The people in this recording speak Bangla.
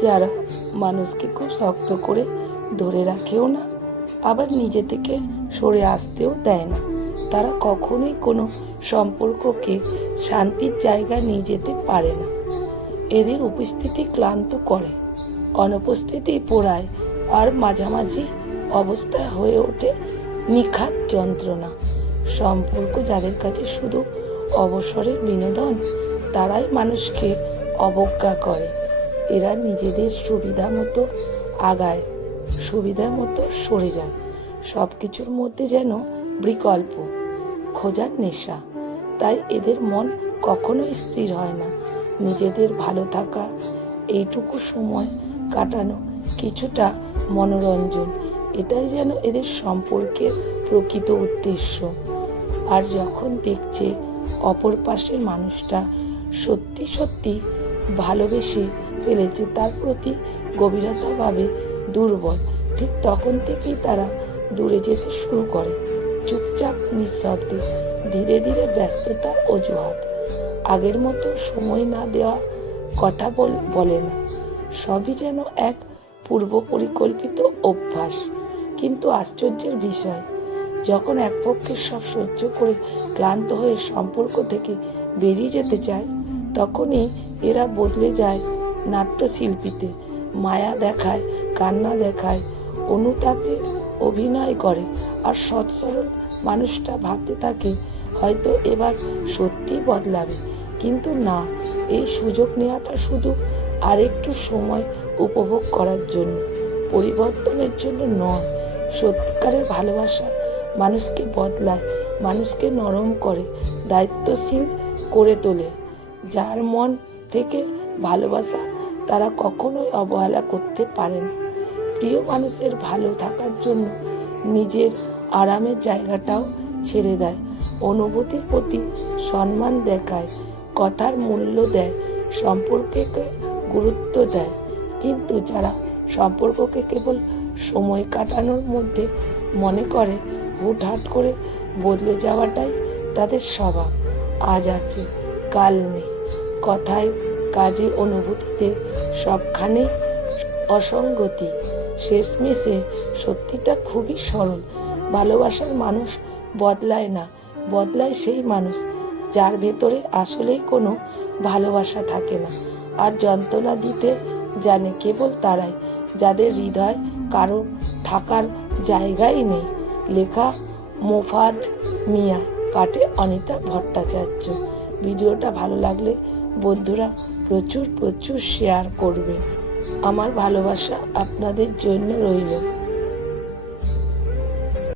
যারা মানুষকে খুব শক্ত করে ধরে রাখেও না, আবার নিজে থেকে সরে আসতেও দেয় না। তারা কখনোই কোনো সম্পর্ককে শান্তির জায়গায় নিয়ে যেতে পারে না। এদের উপস্থিতি ক্লান্ত করে, অনুপস্থিতি পোড়ায়, আর মাঝামাঝি অবস্থায় হয়ে ওঠে নিখাত যন্ত্রণা। সম্পর্ক যাদের কাছে শুধু অবসরের বিনোদন, তারাই মানুষকে অবজ্ঞা করে। এরা নিজেদের সুবিধা মতো আগায়, সুবিধা মতো সরে যায়। সব কিছুর মধ্যে যেন বিকল্প খোঁজার নেশা। তাই এদের মন কখনোই স্থির হয় না। নিজেদের ভালো থাকা, এইটুকু সময় কাটানো, কিছুটা মনোরঞ্জন, এটাই যেন এদের সম্পর্কের প্রকৃত উদ্দেশ্য। আর যখন দেখছে অপর পাশের মানুষটা সত্যি সত্যি ভালোবেসে ফেলেছে, তার প্রতি গভীরতাভাবে দুর্বল, ঠিক তখন থেকেই তারা দূরে যেতে শুরু করে। চুপচাপ, নিঃশব্দে, ধীরে ধীরে ব্যস্ততার অজুহাত। আগের মতো সময় না দেওয়া, কথা বলে না। সবই যেন এক পূর্ব পরিকল্পিত অভ্যাস। কিন্তু আশ্চর্যের বিষয়, যখন এক পক্ষের সব সহ্য করে ক্লান্ত হয়ে সম্পর্ক থেকে বেরিয়ে যেতে চায়, তখনই এরা বদলে যায় নাট্যশিল্পীতে। মায়া দেখায়, কান্না দেখায়, অনুতাপে অভিনয় করে। আর সৎ সরল মানুষটা ভাবতে থাকে হয়তো এবার সত্যি বদলাবে। কিন্তু না, এই সুযোগ নেওয়াটা শুধু আরেকটু সময় উপভোগ করার জন্য, পরিবর্তনের জন্য নয়। সত্যিকারের ভালোবাসা মানুষকে বদলায়, মানুষকে নরম করে, দায়িত্বশীল করে তোলে। যার মন থেকে ভালোবাসা, তারা কখনোই অবহেলা করতে পারে না। প্রিয় মানুষের ভালো থাকার জন্য নিজের আরামের জায়গাটাও ছেড়ে দেয়, অনুভূতির প্রতি সম্মান দেখায়, কথার মূল্য দেয়, সম্পর্ককে গুরুত্ব দেয়। কিন্তু যারা সম্পর্ককে কেবল সময় কাটানোর মধ্যে মনে করে, হুটহাট করে বদলে যাওয়াটাই তাদের স্বভাব। আজ আছে, কাল নেই, কথায়, কাজে, অনুভূতিতে সবখানে অসঙ্গতি। শেষমেশে সত্যিটা খুবই সরল, ভালোবাসার মানুষ বদলায় না, বদলায় সেই মানুষ যার ভেতরে আসলেই কোনো ভালোবাসা থাকে না। আর যন্ত্রণা দিতে জানে কেবল তারাই, যাদের হৃদয় কারো থাকার জায়গাই নেই। লেখা মোফাদ মিয়া, পাঠে অনিতা ভট্টাচার্য। ভিডিওটা ভালো লাগলে বন্ধুরা প্রচুর শেয়ার করবেন। আমার ভালোবাসা আপনাদের জন্য রইল।